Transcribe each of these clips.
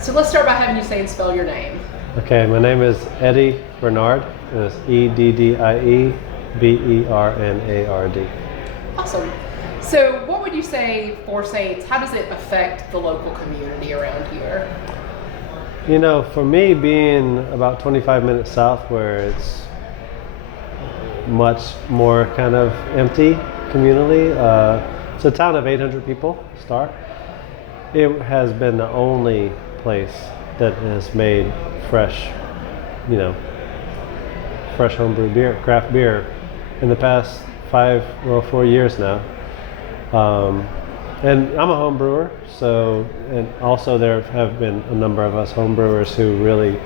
So let's start by having you say and spell your name. Okay, my name is Eddie Bernard, and it's Eddie Bernard. Awesome. So what would you say Four Saints, how does it affect the local community around here? You know, for me, being about 25 minutes south where it's much more kind of empty community, it's a town of 800 people, start. It has been the only place that has made fresh homebrew beer, craft beer, in the past 4 years now. And I'm a home brewer, and also there have been a number of us home brewers who really,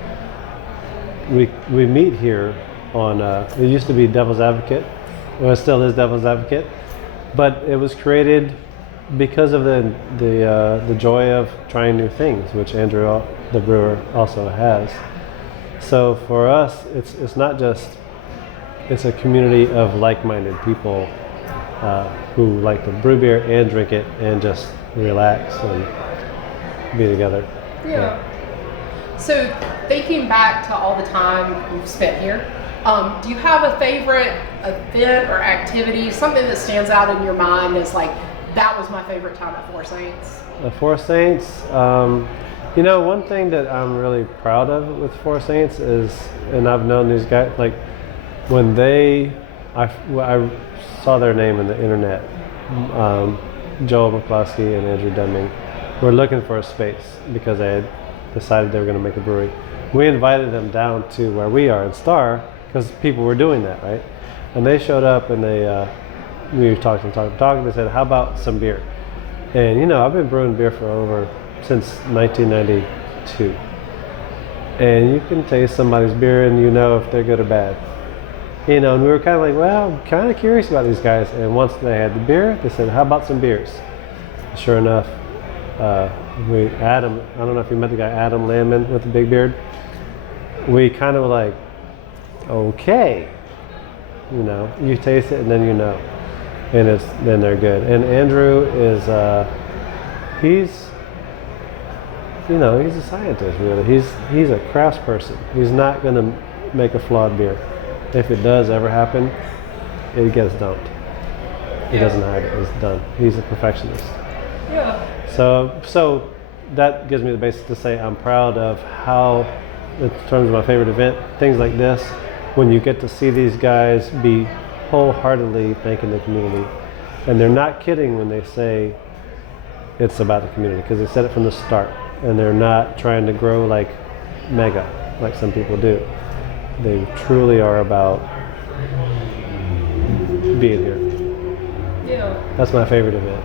we meet here on, it used to be Devil's Advocate, well it still is Devil's Advocate, but it was created because of the joy of trying new things, which Andrew, the brewer, also has. So for us, it's not just, it's a community of like-minded people who like to brew beer and drink it and just relax and be together. Yeah. So thinking back to all the time you've spent here, do you have a favorite event or activity, something that stands out in your mind as like, that was my favorite time at Four Saints? The Four Saints, one thing that I'm really proud of with Four Saints is, and I've known these guys, like when I saw their name in the internet, Joel McCloskey and Andrew Deming were looking for a space because they had decided they were going to make a brewery. We invited them down to where we are in Star because people were doing that, right? And they showed up and we were talking. They said, how about some beer? And I've been brewing beer since 1992. And you can taste somebody's beer and if they're good or bad. And we were kind of like, well, I'm kind of curious about these guys. And once they had the beer, they said, how about some beers? Sure enough, Adam, I don't know if you met the guy, Adam Landman with the big beard. We kind of were like, okay, you taste it and then and then they're good. And Andrew is, he's a scientist, really. He's a craftsperson. He's not going to make a flawed beer. If it does ever happen, it gets dumped. He doesn't hide it. It's done. He's a perfectionist. Yeah. So that gives me the basis to say I'm proud of how, in terms of my favorite event, things like this, when you get to see these guys be wholeheartedly thanking the community. And they're not kidding when they say it's about the community, because they said it from the start. And they're not trying to grow like mega, like some people do. They truly are about being here. Yeah. That's my favorite event.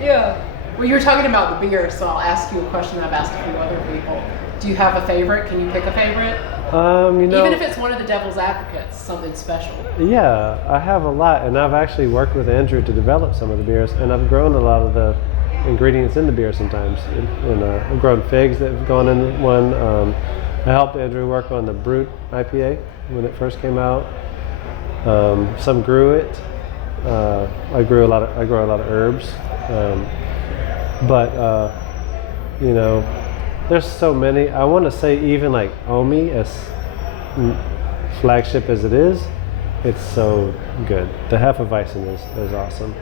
Yeah. Well, you were talking about the beer, so I'll ask you a question that I've asked a few other people. Do you have a favorite? Can you pick a favorite? Even if it's one of the Devil's Advocates, something special. Yeah, I have a lot, and I've actually worked with Andrew to develop some of the beers, and I've grown a lot of the ingredients in the beer sometimes. I've grown figs that have gone in one. I helped Andrew work on the Brute IPA when it first came out. Some grew it. I grow a lot of herbs. There's so many. I want to say even like Omi, as flagship as it is, it's so good. The Hefeweizen is awesome.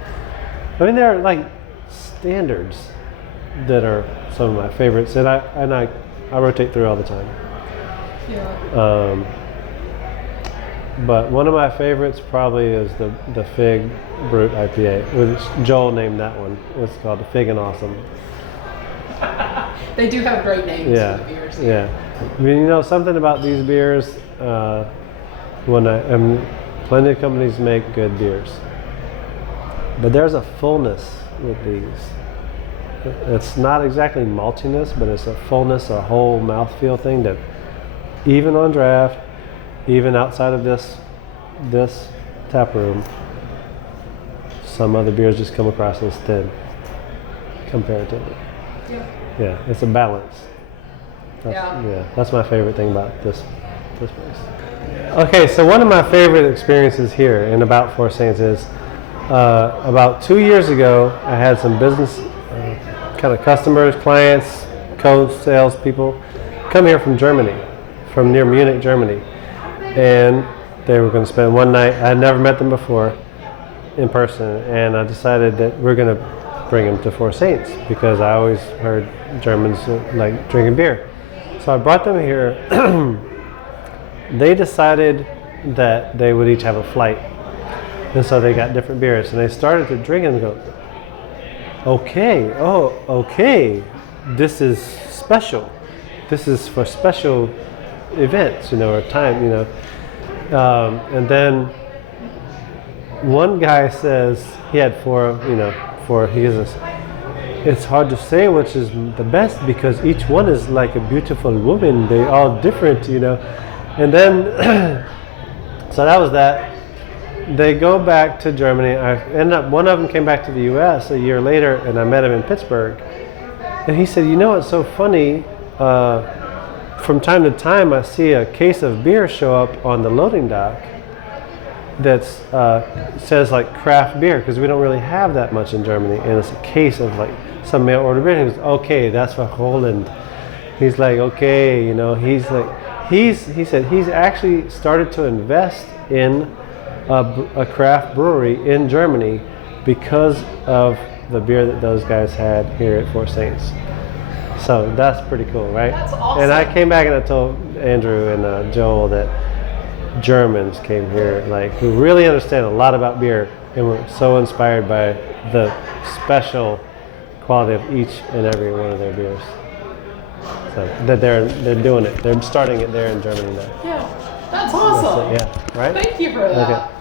I mean, there are like standards that are some of my favorites, and I rotate through all the time. Yeah. But one of my favorites probably is the Fig Brute IPA, which Joel named that one. It's called the Fig and Awesome. They do have great names for the beers. Yeah. I mean, something about these beers, plenty of companies make good beers. But there's a fullness with these. It's not exactly maltiness, but it's a fullness, a whole mouthfeel thing that even on draft, even outside of this tap room, some other beers just come across as thin comparatively. Yeah, it's a balance. That's my favorite thing about this place. Okay, so one of my favorite experiences here in about Four Saints is about 2 years ago, I had some business kind of customers, clients, co-sales people come here from Germany, from near Munich, Germany. And they were going to spend one night. I had never met them before in person, and I decided that we're going to bring them to Four Saints because I always heard Germans like drinking beer. So I brought them here. They decided that they would each have a flight, and so they got different beers, and they started to drink and go, okay, this is special. This is for special events, or time, and then one guy says he had four, he goes, it's hard to say which is the best because each one is like a beautiful woman. They're all different, And then, so that was that. They go back to Germany. One of them came back to the U.S. a year later, and I met him in Pittsburgh. And he said, it's so funny. From time to time, I see a case of beer show up on the loading dock that says like craft beer, because we don't really have that much in Germany. And it's a case of like some mail order beer. And he goes, okay, that's for Holland. He's like, okay, he's like, he said he's actually started to invest in a craft brewery in Germany because of the beer that those guys had here at Four Saints. So that's pretty cool, right? That's awesome. And I came back and I told Andrew and Joel that Germans came here, like, who really understand a lot about beer and were so inspired by the special quality of each and every one of their beers. So that they're doing it. They're starting it there in Germany now. Yeah, that's awesome. Yeah, right? Thank you for that. Okay.